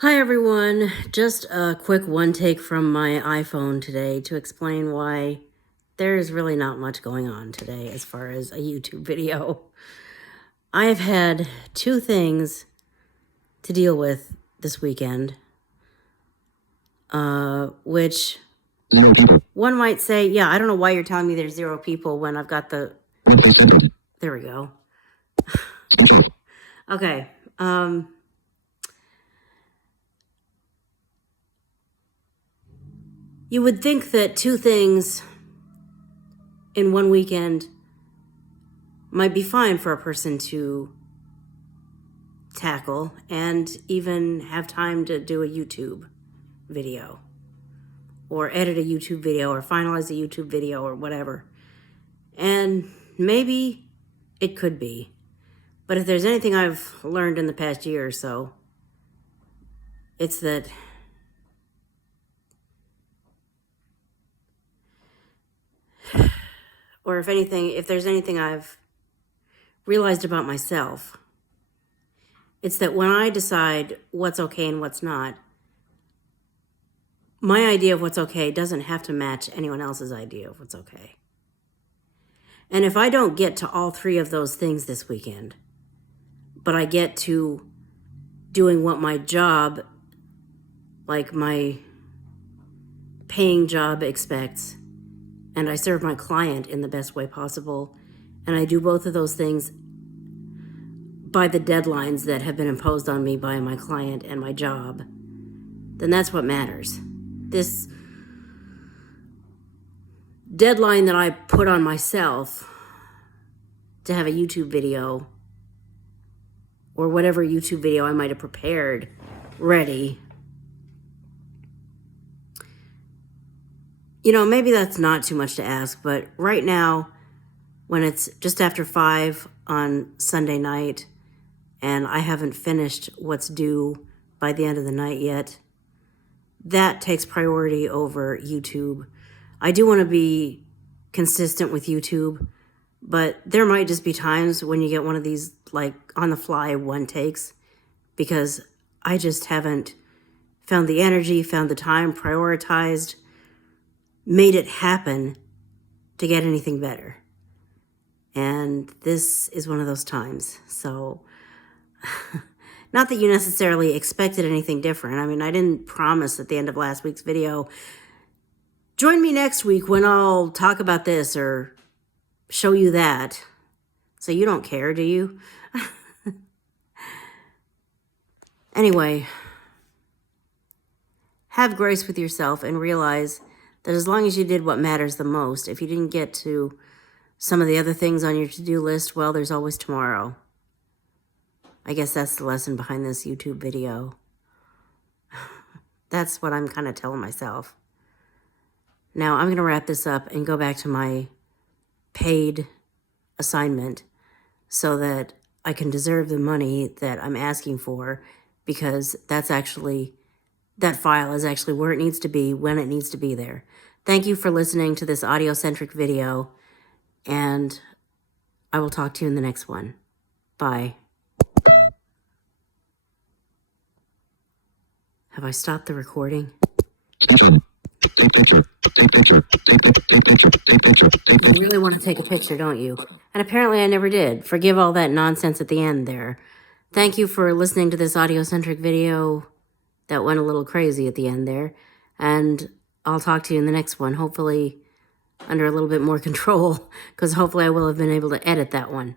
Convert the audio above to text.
Hi everyone, just a quick one take from my iPhone today to explain why there's really not much going on today as far as a YouTube video. I've had two things to deal with this weekend, which one might say, yeah, I don't know why you're telling me there's 0 people when I've got the... There we go. Okay, you would think that two things in one weekend might be fine for a person to tackle and even have time to do a YouTube video or edit a YouTube video or finalize a YouTube video or whatever. And maybe it could be. But if there's anything I've learned in the past year or so, it's that if there's anything I've realized about myself, it's that when I decide what's okay and what's not, my idea of what's okay doesn't have to match anyone else's idea of what's okay. And if I don't get to all three of those things this weekend, but I get to doing what my job, like my paying job, expects, and I serve my client in the best way possible, and I do both of those things by the deadlines that have been imposed on me by my client and my job, then that's what matters. This deadline that I put on myself to have a YouTube video or whatever YouTube video I might have prepared ready, you know, maybe that's not too much to ask, but right now, when it's just after 5 on Sunday night and I haven't finished what's due by the end of the night yet, that takes priority over YouTube. I do want to be consistent with YouTube, but there might just be times when you get one of these like on the fly one takes because I just haven't found the energy, found the time, prioritized, made it happen to get anything better. And this is one of those times. So not that you necessarily expected anything different. I mean, I didn't promise at the end of last week's video, join me next week when I'll talk about this or show you that. So you don't care, do you? Anyway, have grace with yourself and realize that as long as you did what matters the most, if you didn't get to some of the other things on your to-do list, well, there's always tomorrow. I guess that's the lesson behind this YouTube video. That's what I'm kind of telling myself. Now, I'm going to wrap this up and go back to my paid assignment so that I can deserve the money that I'm asking for, because that file is actually where it needs to be, when it needs to be there. Thank you for listening to this audio-centric video, and I will talk to you in the next one. Bye. Have I stopped the recording? You really want to take a picture, don't you? And apparently I never did. Forgive all that nonsense at the end there. Thank you for listening to this audio-centric video that went a little crazy at the end there. And I'll talk to you in the next one, hopefully under a little bit more control, because hopefully I will have been able to edit that one.